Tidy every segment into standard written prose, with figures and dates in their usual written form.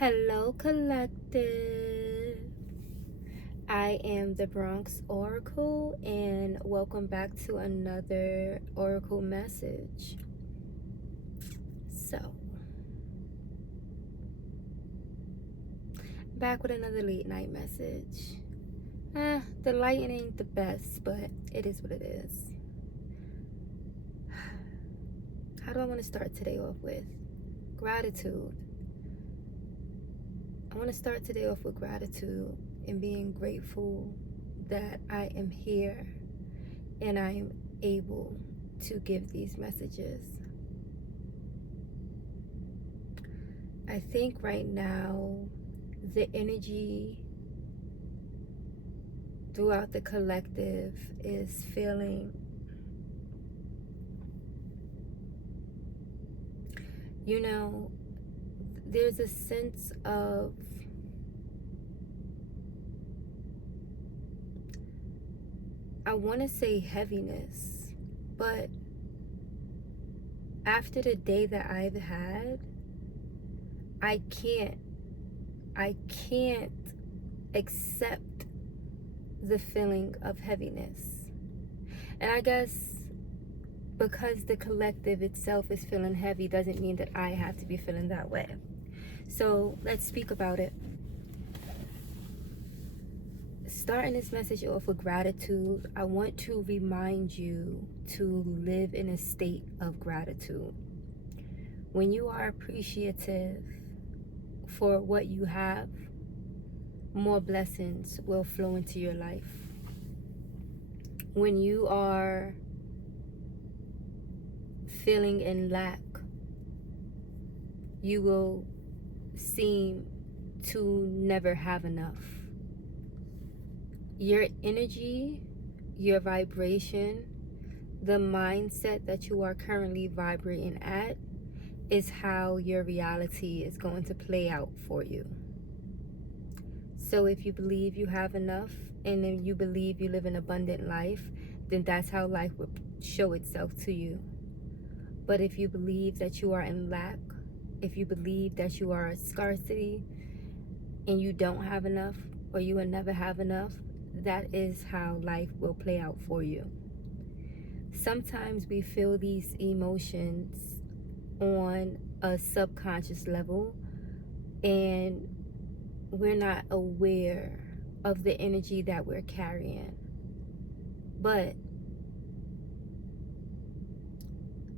Hello, collective. I am the Bronx Oracle, and welcome back to another Oracle message. So, back with another late night message. The lighting ain't the best, but it is what it is. How do I want to start today off with? Gratitude. I want to start today off with gratitude and being grateful that I am here and I am able to give these messages. I think right now the energy throughout the collective is feeling, there's a sense of I want to say heaviness, but after the day that I've had, I can't accept the feeling of heaviness. And I guess because the collective itself is feeling heavy doesn't mean that I have to be feeling that way. So let's speak about it. Starting this message off with gratitude, I want to remind you to live in a state of gratitude. When you are appreciative for what you have, more blessings will flow into your life. When you are feeling in lack, you will seem to never have enough. Your energy, your vibration, the mindset that you are currently vibrating at is how your reality is going to play out for you. So if you believe you have enough and then you believe you live an abundant life, then that's how life will show itself to you. But if you believe that you are in lack, if you believe that you are a scarcity and you don't have enough or you will never have enough, that is how life will play out for you. Sometimes we feel these emotions on a subconscious level and we're not aware of the energy that we're carrying. But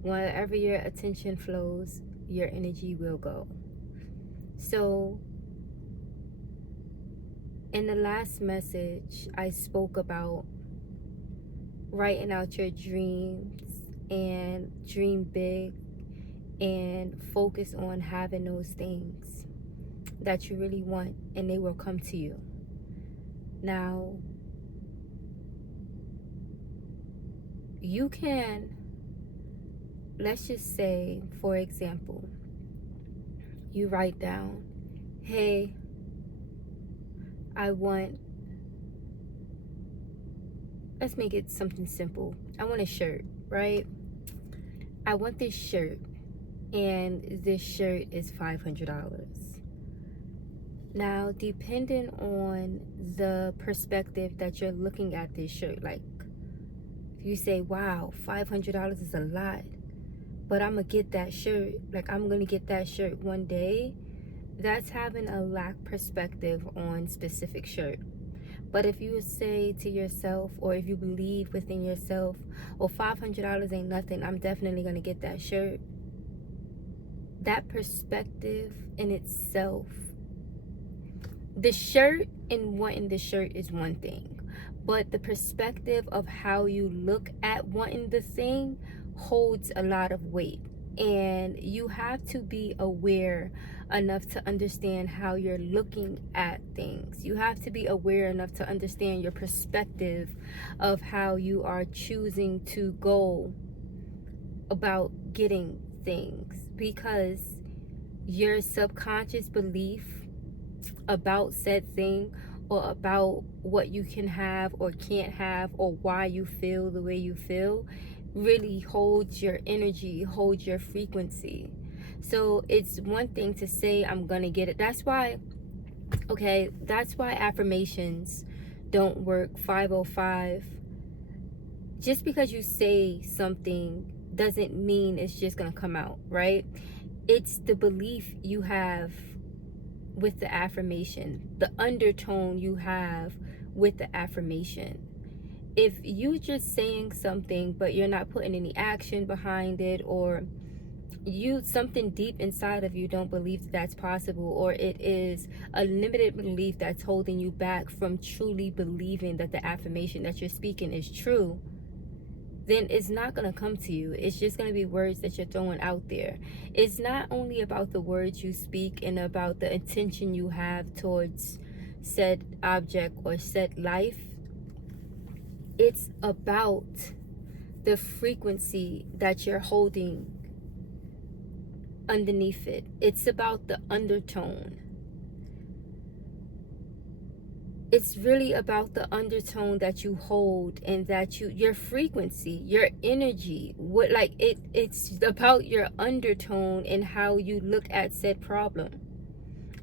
wherever your attention flows, your energy will go. So in the last message, I spoke about writing out your dreams and dream big and focus on having those things that you really want and they will come to you. Now, you can, let's just say, for example, you write down, hey, let's make it something simple. I want a shirt, right? I want this shirt, and this shirt is $500. Now, depending on the perspective that you're looking at this shirt, like if you say, wow, $500 is a lot, but I'm gonna get that shirt, like I'm gonna get that shirt one day, that's having a lack perspective on specific shirt. But if you say to yourself, or if you believe within yourself, well, $500 ain't nothing, I'm definitely gonna get that shirt, that perspective in itself, the shirt and wanting the shirt is one thing, but the perspective of how you look at wanting the thing holds a lot of weight. And you have to be aware enough to understand how you're looking at things. You have to be aware enough to understand your perspective of how you are choosing to go about getting things, because your subconscious belief about said thing or about what you can have or can't have or why you feel the way you feel really holds your energy, holds your frequency. So it's one thing to say I'm gonna get it. That's why, okay, that's why affirmations don't work. 505. Just because you say something doesn't mean it's just gonna come out, right? It's the belief you have with the affirmation, the undertone you have with the affirmation. If you just saying something but you're not putting any action behind it, or you, something deep inside of you don't believe that's possible, or it is a limited belief that's holding you back from truly believing that the affirmation that you're speaking is true, then it's not going to come to you. It's just going to be words that you're throwing out there. It's not only about the words you speak and about the intention you have towards said object or said life. It's about the frequency that you're holding underneath it. It's about the undertone. It's really about the undertone that you hold, and that your frequency, your energy, what, like it's about your undertone and how you look at said problem,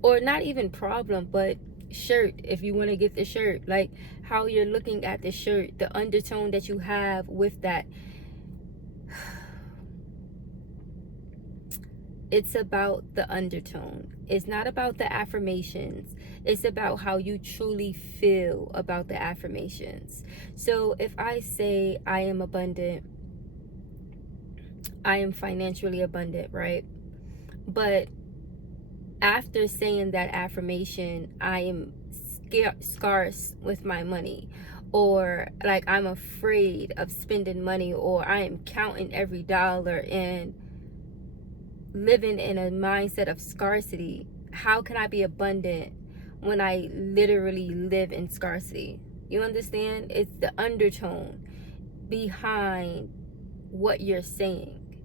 or not even problem, but shirt. If you want to get the shirt, like how you're looking at the shirt, the undertone that you have with that. It's about the undertone. It's not about the affirmations. It's about how you truly feel about the affirmations. So if I say I am abundant, I am financially abundant, right? But after saying that affirmation, I am scarce with my money, or like I'm afraid of spending money, or I am counting every dollar and living in a mindset of scarcity. How can I be abundant when I literally live in scarcity? You understand? It's the undertone behind what you're saying.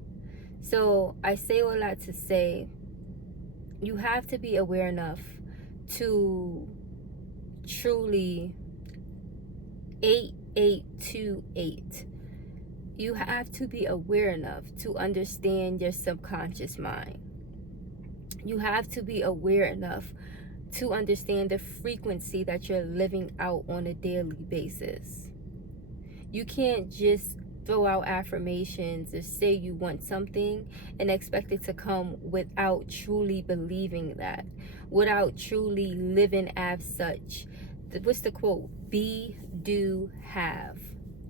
So I say all that to say, you have to be aware enough to truly 8828. You have to be aware enough to understand your subconscious mind. You have to be aware enough to understand the frequency that you're living out on a daily basis. You can't just throw out affirmations or say you want something and expect it to come without truly believing that, without truly living as such. What's the quote? Be, do, have,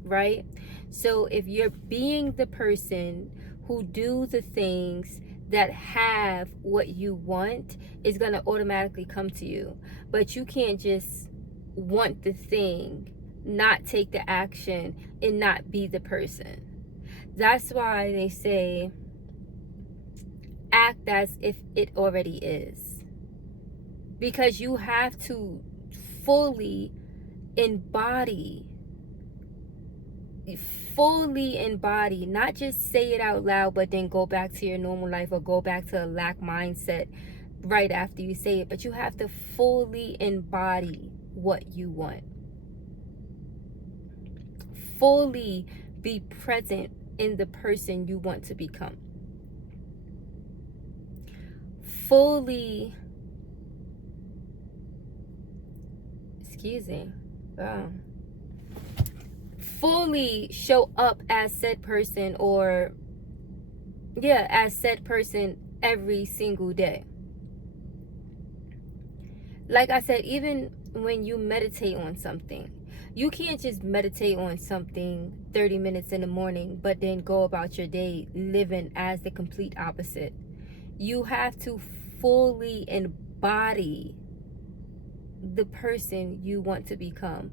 right? So if you're being the person who do the things that have what you want, is going to automatically come to you. But you can't just want the thing, not take the action, and not be the person. That's why they say act as if it already is, because you have to fully embody, not just say it out loud but then go back to your normal life, or go back to a lack mindset right after you say it. But you have to fully embody what you want, fully be present in the person you want to become, fully, fully show up as said person, or as said person every single day. Like I said, even when you meditate on something, you can't just meditate on something 30 minutes in the morning but then go about your day living as the complete opposite. You have to fully embody the person you want to become,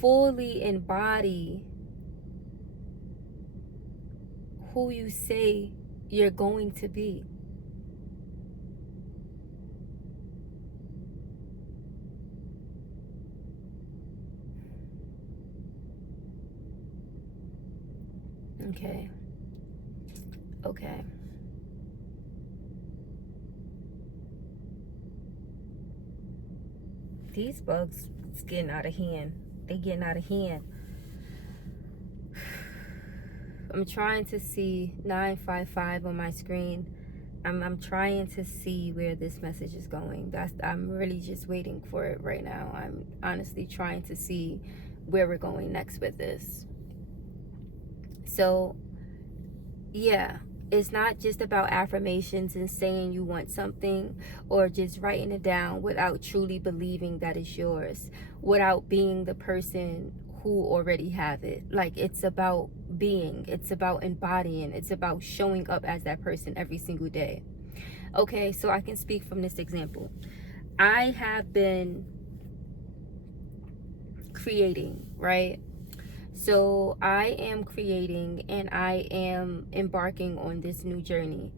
fully embody who you say you're going to be. Okay. These bugs is getting out of hand. They getting out of hand. I'm trying to see 955 on my screen. I'm trying to see where this message is going. I'm really just waiting for it right now. I'm honestly trying to see where we're going next with this. So yeah, it's not just about affirmations and saying you want something or just writing it down without truly believing that it's yours, without being the person who already have it. Like, it's about being, it's about embodying, it's about showing up as that person every single day. Okay, so I can speak from this example. I have been creating, right? So I am creating and I am embarking on this new journey.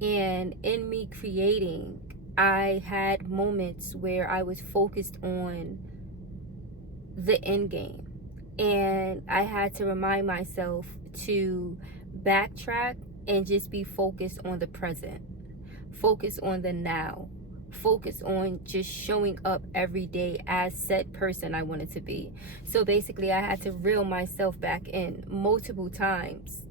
And in me creating, I had moments where I was focused on the end game. And I had to remind myself to backtrack and just be focused on the present. Focus on the now. Focus on just showing up every day as said person I wanted to be. So basically, I had to reel myself back in multiple times.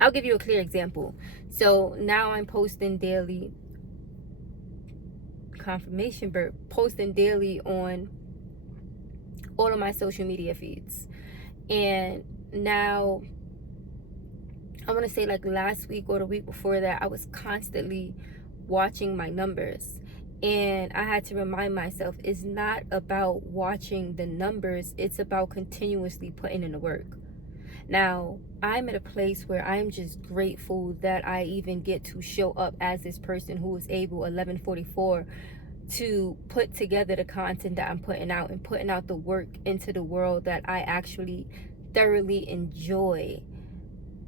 I'll give you a clear example. So now I'm posting daily, confirmation bird, posting daily on all of my social media feeds. And now, I want to say like last week or the week before that, I was constantly watching my numbers. And I had to remind myself, it's not about watching the numbers, it's about continuously putting in the work. Now, I'm at a place where I'm just grateful that I even get to show up as this person who is able, 11:44, to put together the content that I'm putting out and putting out the work into the world that I actually thoroughly enjoy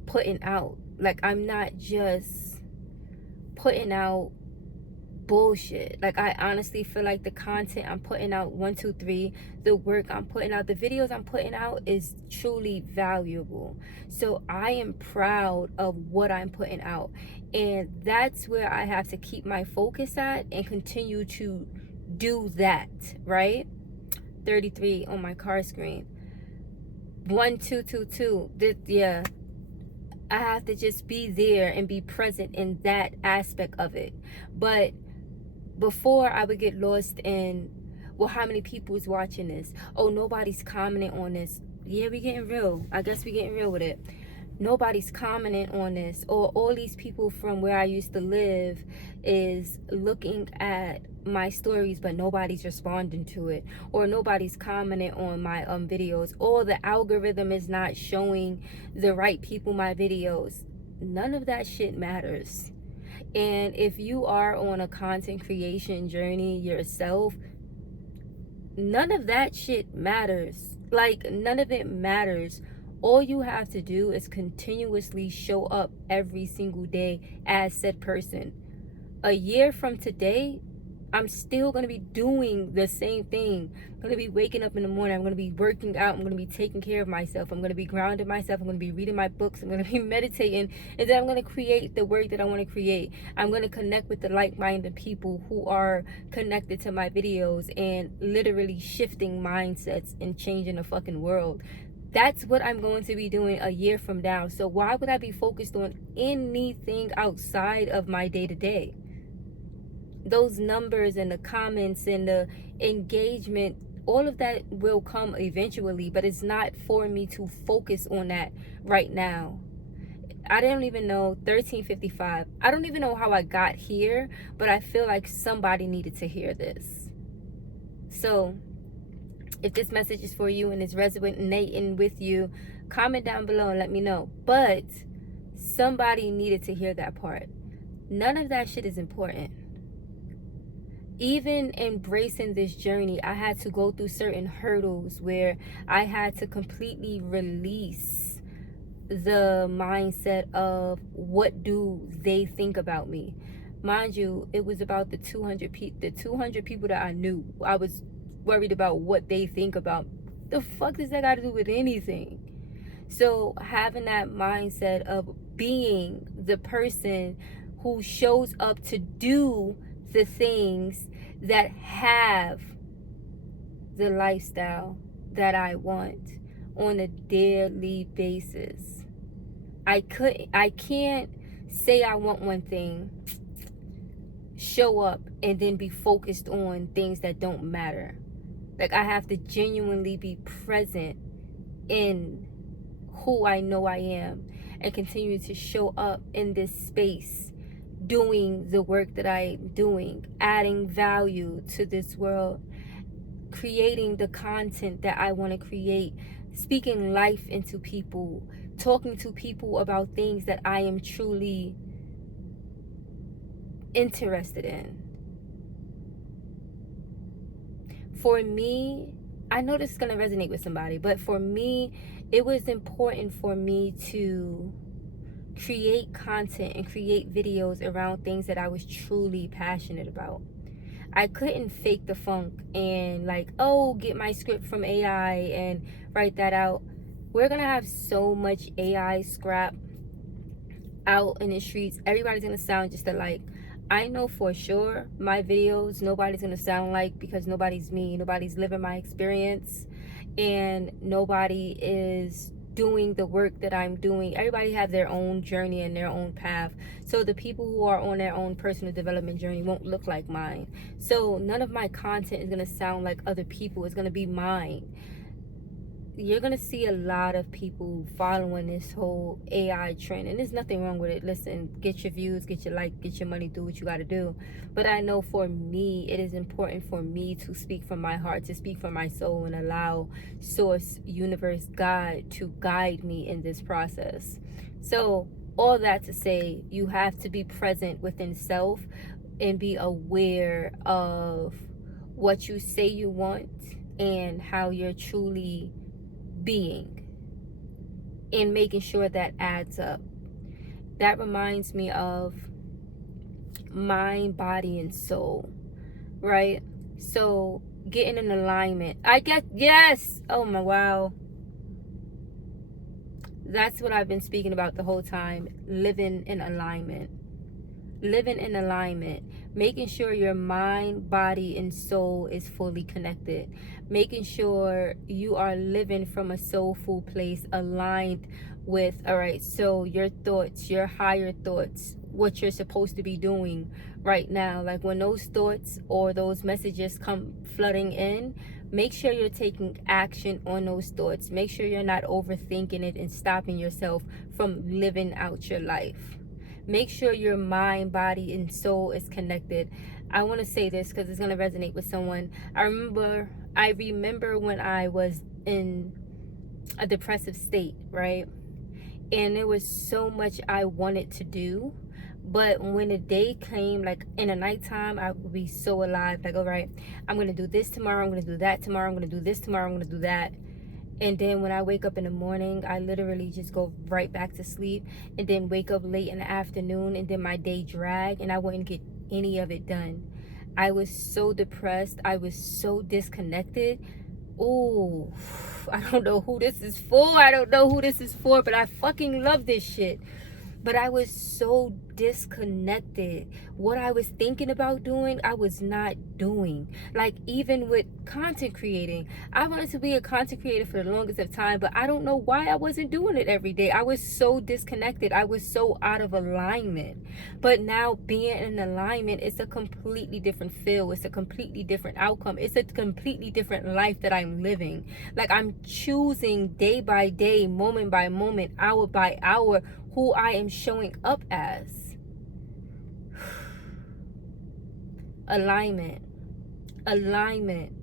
putting out. Like, I'm not just putting out bullshit. Like, I honestly feel like the content I'm putting out, 123, the work I'm putting out, the videos I'm putting out is truly valuable. So I am proud of what I'm putting out, and that's where I have to keep my focus at and continue to do that, right? 33 on my car screen, 1222, this, yeah, I have to just be there and be present in that aspect of it. But before, I would get lost in, well, how many people is watching this? Oh, nobody's commenting on this. Yeah, we getting real. I guess we getting real with it. Nobody's commenting on this. Or all these people from where I used to live is looking at my stories, but nobody's responding to it. Or nobody's commenting on my videos. Or the algorithm is not showing the right people my videos. None of that shit matters. And if you are on a content creation journey yourself, none of that shit matters. Like, none of it matters. All you have to do is continuously show up every single day as said person. A year from today, I'm still going to be doing the same thing. I'm going to be waking up in the morning. I'm going to be working out. I'm going to be taking care of myself. I'm going to be grounding myself. I'm going to be reading my books. I'm going to be meditating. And then I'm going to create the work that I want to create. I'm going to connect with the like-minded people who are connected to my videos and literally shifting mindsets and changing the fucking world. That's what I'm going to be doing a year from now. So why would I be focused on anything outside of my day-to-day? Those numbers and the comments and the engagement, all of that will come eventually, but it's not for me to focus on that right now. I don't even know, 13:55. I don't even know how I got here, but I feel like somebody needed to hear this. So if this message is for you and is resonating with you, comment down below and let me know. But somebody needed to hear that part. None of that shit is important. Even embracing this journey, I had to go through certain hurdles where I had to completely release the mindset of what do they think about me. Mind you, it was about the 200 people that I knew. I was worried about what they think about. The fuck does that got to do with anything? So having that mindset of being the person who shows up to do the things that have the lifestyle that I want on a daily basis. I can't say I want one thing, show up, and then be focused on things that don't matter. Like, I have to genuinely be present in who I know I am and continue to show up in this space, doing the work that I'm doing, adding value to this world, creating the content that I want to create, speaking life into people, talking to people about things that I am truly interested in. For me, I know this is going to resonate with somebody, but for me, it was important for me to create content and create videos around things that I was truly passionate about. I couldn't fake the funk and like, oh, get my script from AI and write that out. We're gonna have so much AI scrap out in the streets. Everybody's gonna sound just alike. I know for sure my videos nobody's gonna sound like, because nobody's me, nobody's living my experience, and nobody is doing the work that I'm doing. Everybody have their own journey and their own path. So the people who are on their own personal development journey won't look like mine. So none of my content is gonna sound like other people. It's gonna be mine. You're gonna see a lot of people following this whole AI trend, and there's nothing wrong with it. Listen, get your views, get your like, get your money, do what you got to do. But I know for me, it is important for me to speak from my heart, to speak from my soul, and allow source, universe, God to guide me in this process. So all that to say, you have to be present within self and be aware of what you say you want and how you're truly being, and making sure that adds up. That reminds me of mind, body, and soul, right? So getting in alignment. I get, yes. Oh my, wow. That's what I've been speaking about the whole time. Living in alignment. Living in alignment, making sure your mind, body, and soul is fully connected, making sure you are living from a soulful place, aligned with, all right, so your thoughts, your higher thoughts, what you're supposed to be doing right now. Like when those thoughts or those messages come flooding in, make sure you're taking action on those thoughts. Make sure you're not overthinking it and stopping yourself from living out your life. Make sure your mind, body, and soul is connected. I want to say this because it's going to resonate with someone. I remember when I was in a depressive state, right? And there was so much I wanted to do. But when the day came, like in the nighttime, I would be so alive. Like, all right, I'm going to do this tomorrow. I'm going to do that tomorrow. I'm going to do this tomorrow. I'm going to do that. And then when I wake up in the morning, I literally just go right back to sleep, and then wake up late in the afternoon, and then my day drag, and I wouldn't get any of it done. I was so depressed. I was so disconnected. Oh, I don't know who this is for. I don't know who this is for, but I fucking love this shit. But I was so disconnected. What I was thinking about doing, I was not doing. Like even with content creating, I wanted to be a content creator for the longest of time, but I don't know why I wasn't doing it every day. I was so disconnected. I was so out of alignment. But now being in alignment, it's a completely different feel. It's a completely different outcome. It's a completely different life that I'm living. Like I'm choosing day by day, moment by moment, hour by hour, who I am showing up as. Alignment. Alignment.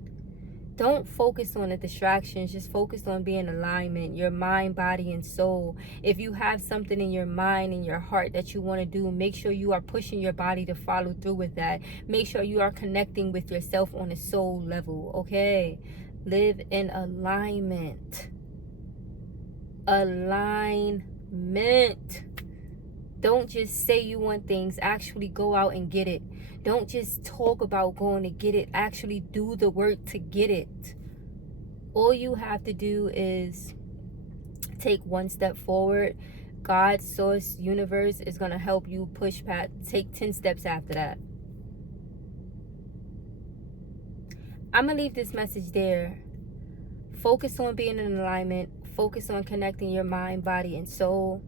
Don't focus on the distractions. Just focus on being in alignment. Your mind, body, and soul. If you have something in your mind and your heart that you want to do, make sure you are pushing your body to follow through with that. Make sure you are connecting with yourself on a soul level. Okay? Live in alignment. Alignment. Don't just say you want things. Actually go out and get it. Don't just talk about going to get it. Actually do the work to get it. All you have to do is take one step forward. God, source, universe is going to help you push past. Take 10 steps after that. I'm going to leave this message there. Focus on being in alignment. Focus on connecting your mind, body, and soul.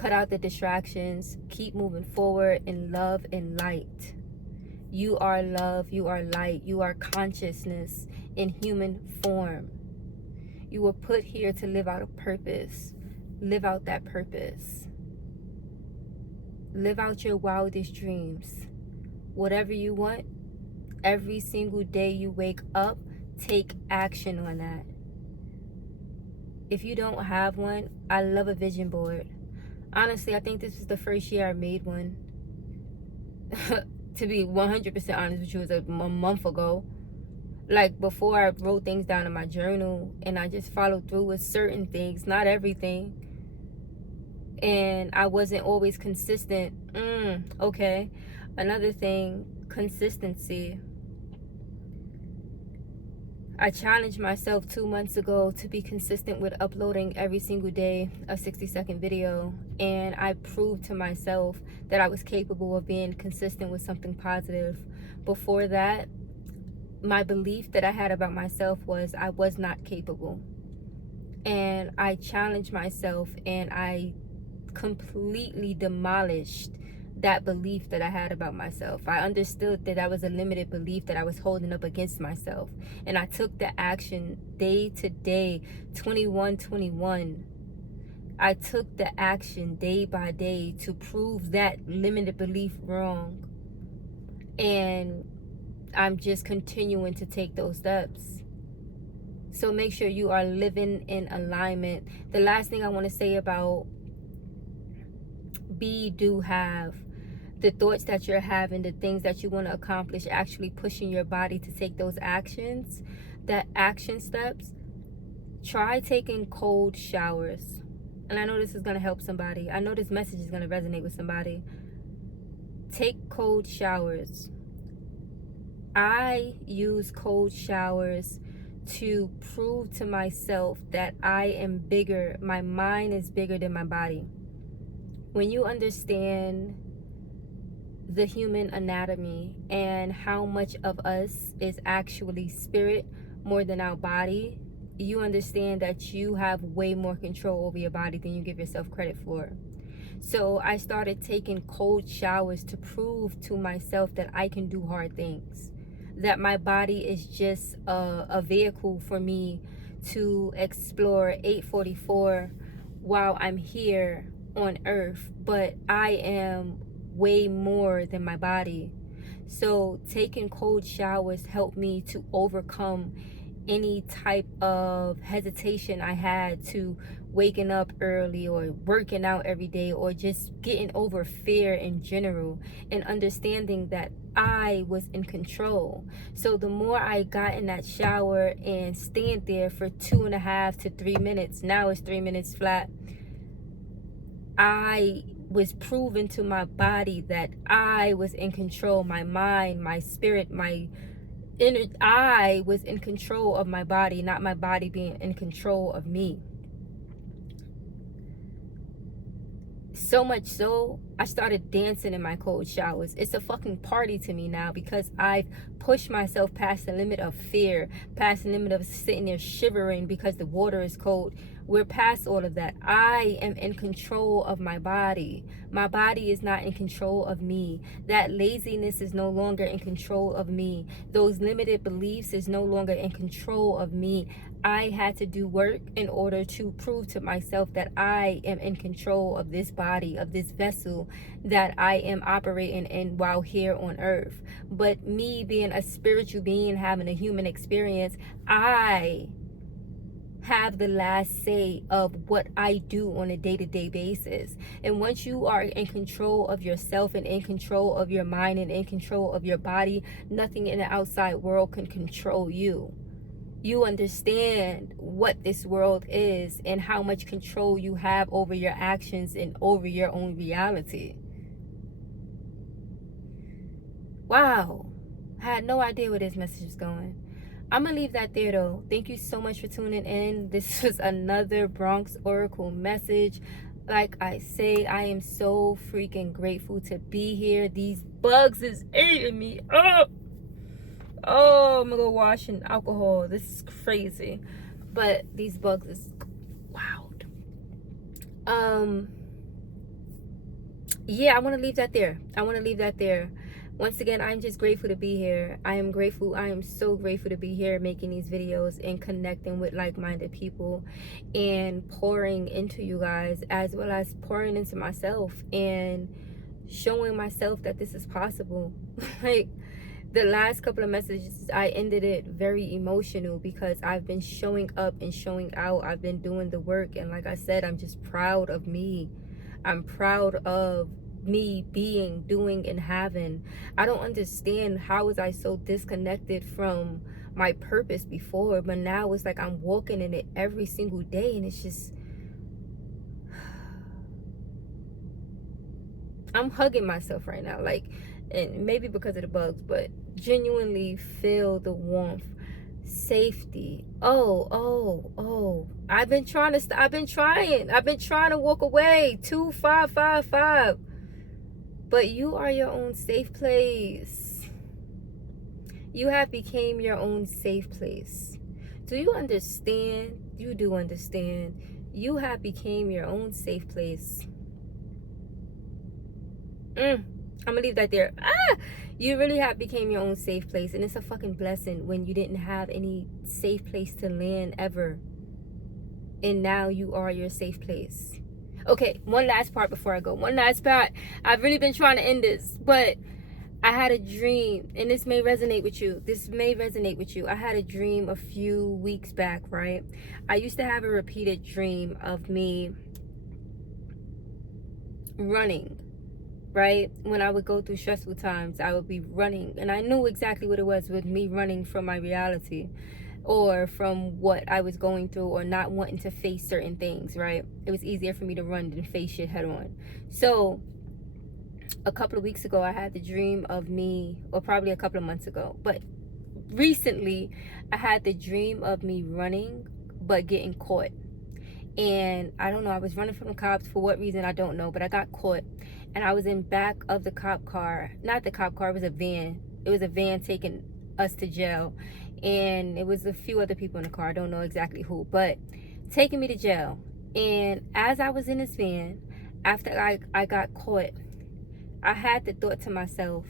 Cut out the distractions. Keep moving forward in love and light. You are love. You are light. You are consciousness in human form. You were put here to live out a purpose. Live out that purpose. Live out your wildest dreams. Whatever you want, every single day you wake up, take action on that. If you don't have one, I love a vision board. Honestly, I think this is the first year I made one. To be 100% honest with you, it was a month ago. Like, before, I wrote things down in my journal and I just followed through with certain things, not everything. And I wasn't always consistent. Okay. Another thing, consistency. I challenged myself 2 months ago to be consistent with uploading every single day a 60-second video. And I proved to myself that I was capable of being consistent with something positive. Before that, my belief that I had about myself was I was not capable. And I challenged myself and I completely demolished that belief that I had about myself. I understood that that was a limited belief that I was holding up against myself. And I took the action day to day, 21-21. I took the action day by day to prove that limited belief wrong. And I'm just continuing to take those steps. So make sure you are living in alignment. The last thing I want to say about be, do, have. The thoughts that you're having, the things that you want to accomplish, actually pushing your body to take those actions, that action steps. Try taking cold showers. And I know this is going to help somebody. I know this message is going to resonate with somebody. Take cold showers. I use cold showers to prove to myself that I am bigger. My mind is bigger than my body. When you understand the human anatomy and how much of us is actually spirit more than our body, you understand that you have way more control over your body than you give yourself credit for. So I started taking cold showers to prove to myself that I can do hard things, that my body is just a vehicle for me to explore 844 while I'm here on earth, but I am way more than my body. So taking cold showers helped me to overcome any type of hesitation I had to waking up early or working out every day or just getting over fear in general, and understanding that I was in control. So the more I got in that shower and stand there for 2.5 to 3 minutes, now it's 3 minutes flat, I was proving to my body that I was in control. My mind, my spirit, my inner, I was in control of my body, not my body being in control of me. So much so, I started dancing in my cold showers. It's a fucking party to me now because I've pushed myself past the limit of fear, past the limit of sitting there shivering because the water is cold. We're past all of that. I am in control of my body. My body is not in control of me. That laziness is no longer in control of me. Those limited beliefs is no longer in control of me. I had to do work in order to prove to myself that I am in control of this body, of this vessel that I am operating in while here on earth. But me being a spiritual being, having a human experience, I have the last say of what I do on a day-to-day basis. And once you are in control of yourself and in control of your mind and in control of your body, nothing in the outside world can control you. You understand what this world is and how much control you have over your actions and over your own reality. Wow. I had no idea where this message is going. I'm going to leave that there though. Thank you so much for tuning in. This was another Bronx Oracle message. Like I say, I am so freaking grateful to be here. These bugs is eating me up. Oh, I'm gonna go wash in alcohol. This is crazy. But these bugs is wild. yeah, I want to leave that there. I want to leave that there. Once again, I'm just grateful to be here. I am grateful. I am so grateful to be here making these videos and connecting with like-minded people and pouring into you guys, as well as pouring into myself and showing myself that this is possible. Like, the last couple of messages, I ended it very emotional because I've been showing up and showing out. I've been doing the work, and like I said, I'm just proud of me. I'm proud of me being, doing, and having. I don't understand how was I so disconnected from my purpose before, but now it's like I'm walking in it every single day, and it's just, I'm hugging myself right now, like, and maybe because of the bugs, but genuinely feel the warmth, safety. Oh, I've been trying to I've been trying to walk away. 2555. But you are your own safe place. You have became your own safe place. Do you understand? You do understand. You have became your own safe place. I'm gonna leave that there. You really have became your own safe place, and it's a fucking blessing when you didn't have any safe place to land ever, and now you are your safe place. Okay, one last part before I go. One last part. I've really been trying to end this, but I had a dream, and this may resonate with you. This may resonate with you. I had a dream a few weeks back, right? I used to have a repeated dream of me running, right? When I would go through stressful times, I would be running, and I knew exactly what it was with me running from my reality or from what I was going through or not wanting to face certain things, right? It was easier for me to run than face shit head on. So a couple of weeks ago, I had the dream of me, or probably a couple of months ago, but recently I had the dream of me running but getting caught. And I don't know, I was running from the cops for what reason, I don't know, but I got caught, and I was in back of the cop car. Not the cop car, it was a van. It was a van taking us to jail, and it was a few other people in the car. I don't know exactly who, but taking me to jail. And as I was in this van, after I got caught, I had the thought to myself,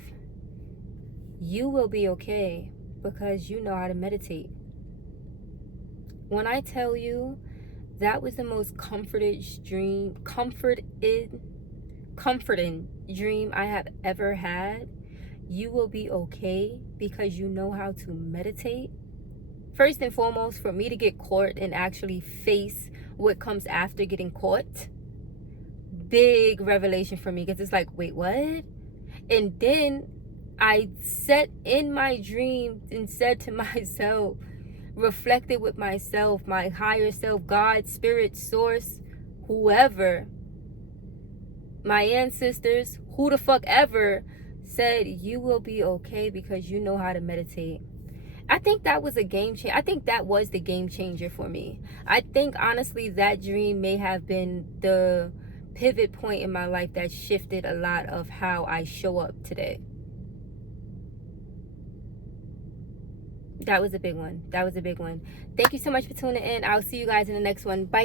you will be okay because you know how to meditate. When I tell you, that was the most comforting dream I have ever had. You will be okay because you know how to meditate. First and foremost, for me to get caught and actually face what comes after getting caught, big revelation for me, because it's like, wait, what? And then I sat in my dream and said to myself, reflected with myself, my higher self, God, spirit, source, whoever, my ancestors, who the fuck ever, said, you will be okay because you know how to meditate. I think that was a game changer. I think that was the game changer for me. I think honestly that dream may have been the pivot point in my life that shifted a lot of how I show up today. That was a big one. That was a big one. Thank you so much for tuning in. I'll see you guys in the next one. Bye.